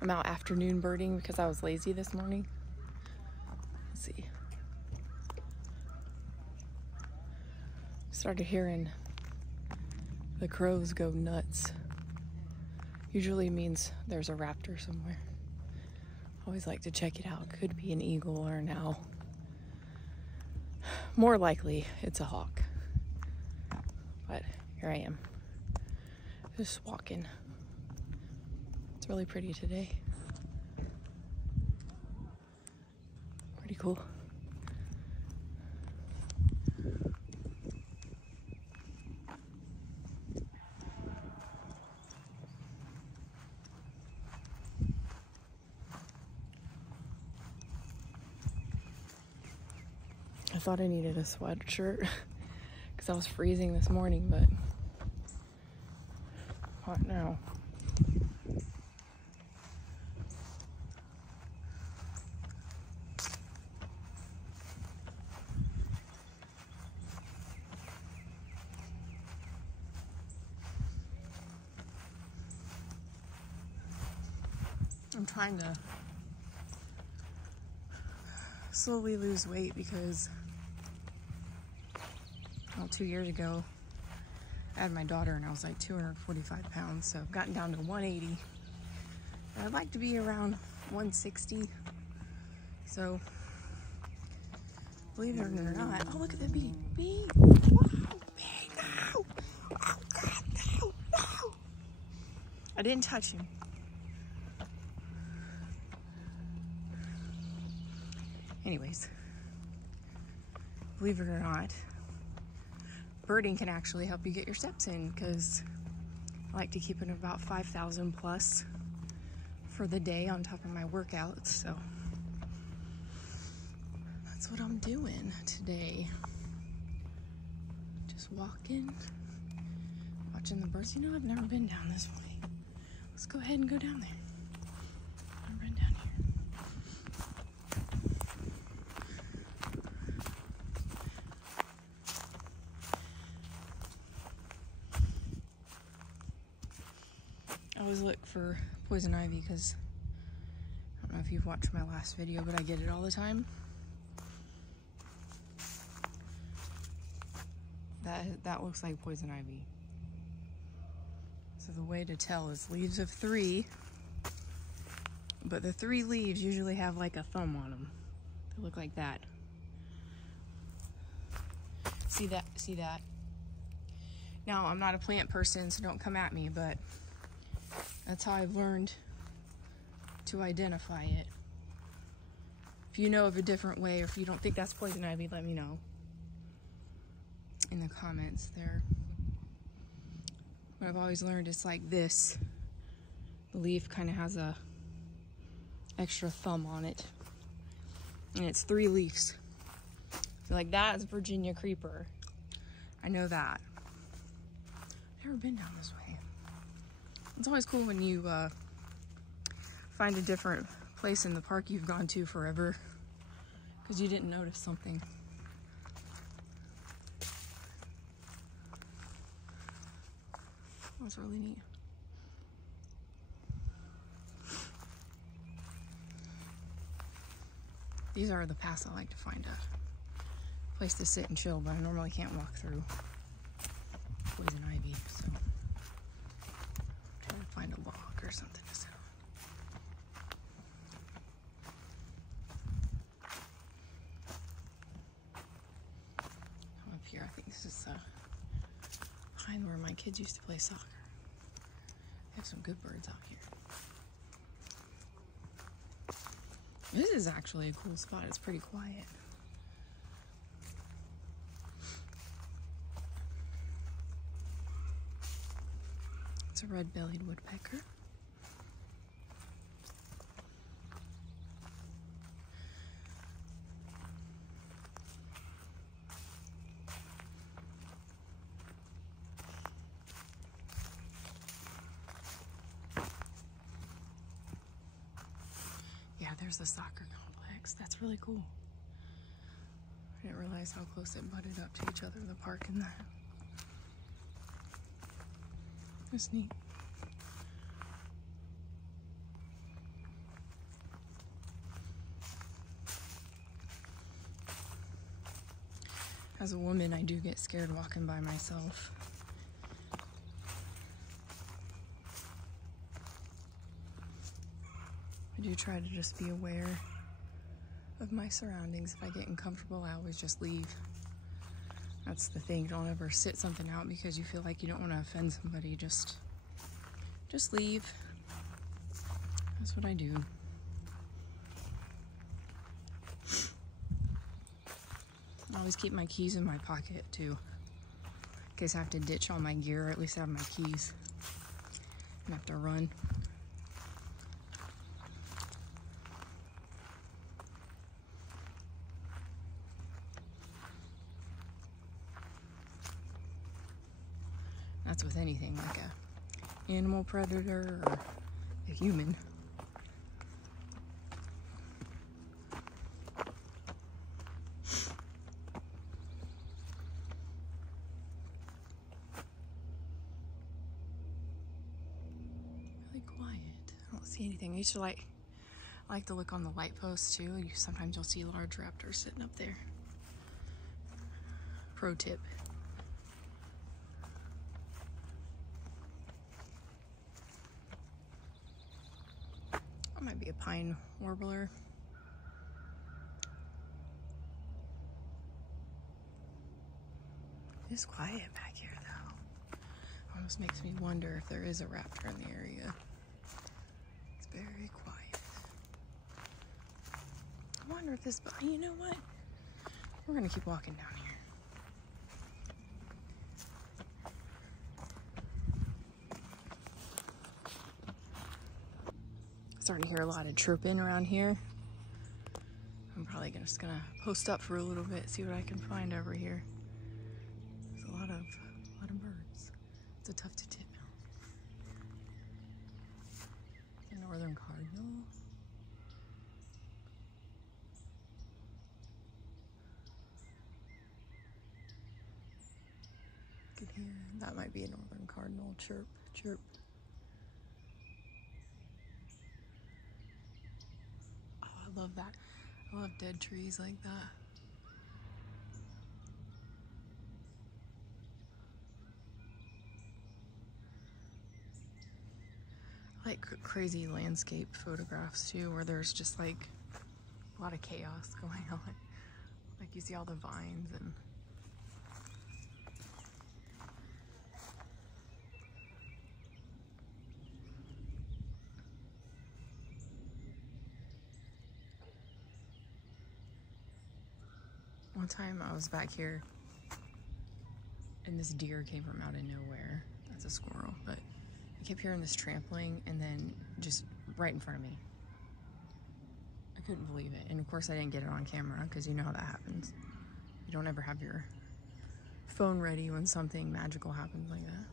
I'm out afternoon birding because I was lazy this morning. Let's see. Started hearing the crows go nuts. Usually means there's a raptor somewhere. Always like to check it out. Could be an eagle or an owl. More likely it's a hawk. But here I am, just walking. It's really pretty today. Pretty cool. I thought I needed a sweatshirt because I was freezing this morning, but hot now. I'm trying to slowly lose weight because 2 years ago I had my daughter and I was like 245 pounds, so I've gotten down to 180. And I'd like to be around 160. So believe it or not, oh look at the bee. Bee! Wow, bee, no! Oh God, no, no! I didn't touch him. Anyways, believe it or not, birding can actually help you get your steps in, because I like to keep it about 5,000 plus for the day on top of my workouts, so that's what I'm doing today. Just walking, watching the birds. You know, I've never been down this way. Let's go ahead and go down there. I've never been down here. I always look for poison ivy because I don't know if you've watched my last video, but I get it all the time. That looks like poison ivy. So the way to tell is leaves of 3, but the 3 leaves usually have like a thumb on them. They look like that. See that? See that? Now, I'm not a plant person, so don't come at me, but that's how I've learned to identify it. If you know of a different way, or if you don't think that's poison ivy, let me know in the comments there. But I've always learned it's like this. The leaf kind of has a extra thumb on it. And it's 3 leaves. So like that is Virginia creeper. I know that. Never been down this way. It's always cool when you find a different place in the park you've gone to forever because you didn't notice something. That's really neat. These are the paths I like to find a place to sit and chill, but I normally can't walk through poison ivy, so I'm trying to find a log or something to sit on. I'm up here. I think this is behind where my kids used to play soccer. They have some good birds out here. This is actually a cool spot. It's pretty quiet. It's a red-bellied woodpecker. Yeah, there's the soccer complex. That's really cool. I didn't realize how close it butted up to each other, the park and that. That's neat. As a woman, I do get scared walking by myself. I do try to just be aware of my surroundings. If I get uncomfortable, I always just leave. That's the thing. Don't ever sit something out because you feel like you don't want to offend somebody. Just leave. That's what I do. I always keep my keys in my pocket too, in case I have to ditch all my gear, or at least have my keys and have to run. That's with anything, like a animal predator or a human. Really quiet. I don't see anything. I used to like to look on the light posts too. Sometimes you'll see large raptors sitting up there. Pro tip. That might be a pine warbler. It's quiet back here though. Almost makes me wonder if there is a raptor in the area. It's very quiet. I wonder if this, you know what? We're gonna keep walking down here. Starting to hear a lot of chirping around here. I'm probably just gonna post up for a little bit, see what I can find over here. There's a lot of birds. It's a tuft tip. The northern cardinal. You can hear that might be a northern cardinal. Chirp, chirp. I love that. I love dead trees like that. I like crazy landscape photographs too, where there's just like a lot of chaos going on. Like you see all the vines and one time I was back here and this deer came from out of nowhere. That's a squirrel, but I kept hearing this trampling and then just right in front of me. I couldn't believe it. And of course I didn't get it on camera because you know how that happens. You don't ever have your phone ready when something magical happens like that.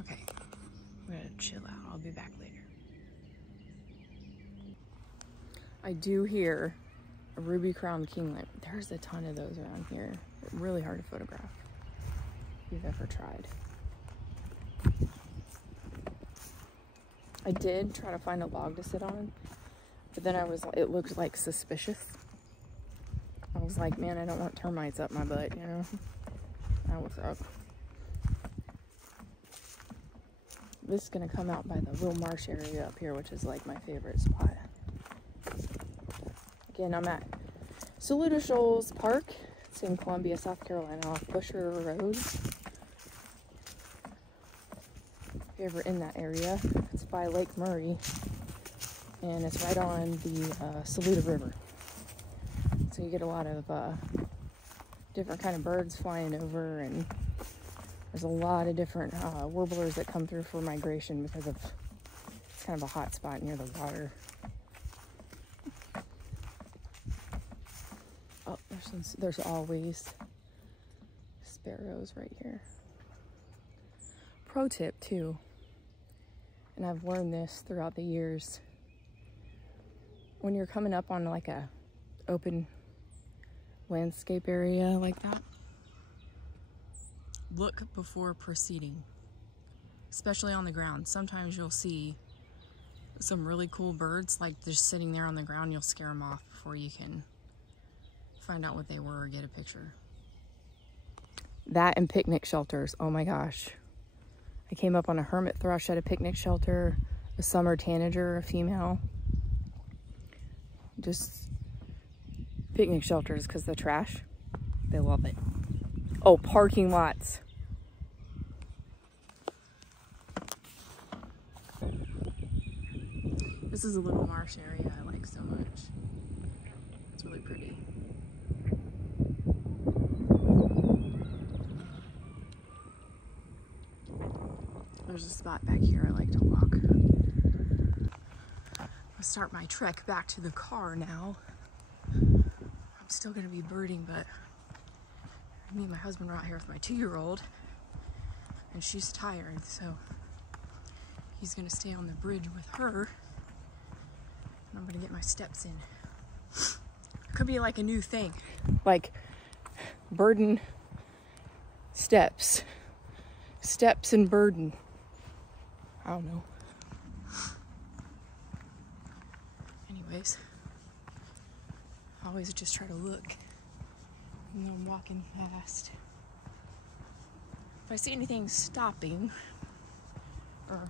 Okay, I'm gonna chill out. I'll be back later. I do hear a ruby-crowned kinglet. There's a ton of those around here. They're really hard to photograph if you've ever tried. I did try to find a log to sit on, but then it looked like suspicious. I was like, man, I don't want termites up my butt, you know? That was up. This is gonna come out by the Will Marsh area up here, which is like my favorite spot. Again, I'm at Saluda Shoals Park. It's in Columbia, South Carolina, off Busher Road. If you're ever in that area, it's by Lake Murray, and it's right on the Saluda River. So you get a lot of different kind of birds flying over, and There's a lot of different warblers that come through for migration because of it's kind of a hot spot near the water. Oh, there's always sparrows right here. Pro tip too, and I've learned this throughout the years. When you're coming up on like a open landscape area like that, look before proceeding, especially on the ground. Sometimes you'll see some really cool birds like just sitting there on the ground. You'll scare them off before you can find out what they were or get a picture. That and picnic shelters, oh my gosh. I came up on a hermit thrush at a picnic shelter, a summer tanager, a female. Just picnic shelters because the trash, they love it. Oh, parking lots. This is a little marsh area I like so much. It's really pretty. There's a spot back here I like to walk. I'll start my trek back to the car now. I'm still gonna be birding, but me and my husband are out here with my 2-year-old, and she's tired, so he's gonna stay on the bridge with her, and I'm gonna get my steps in. It could be like a new thing, like birding steps and birding. I don't know. Anyways, I always just try to look when I'm walking past. If I see anything stopping or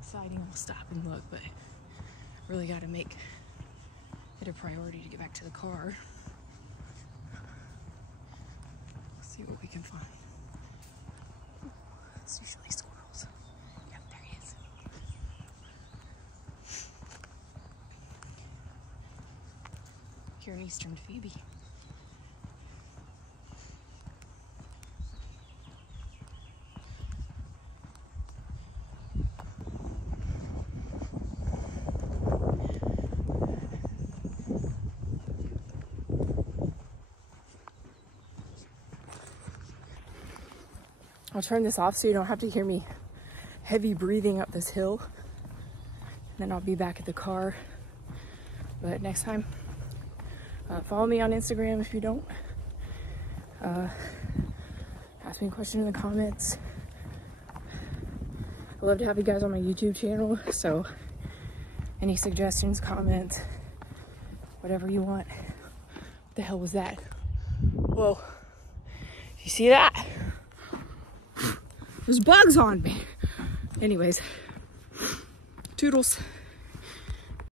exciting, I'll stop and look, but really got to make it a priority to get back to the car. Let's see what we can find. It's usually squirrels. Yep, there he is. Here in Eastern Phoebe. I'll turn this off so you don't have to hear me heavy breathing up this hill. And then I'll be back at the car. But next time, follow me on Instagram if you don't. Ask me a question in the comments. I'd love to have you guys on my YouTube channel. So any suggestions, comments, whatever you want. What the hell was that? Whoa. You see that? There's bugs on me. Anyways, toodles.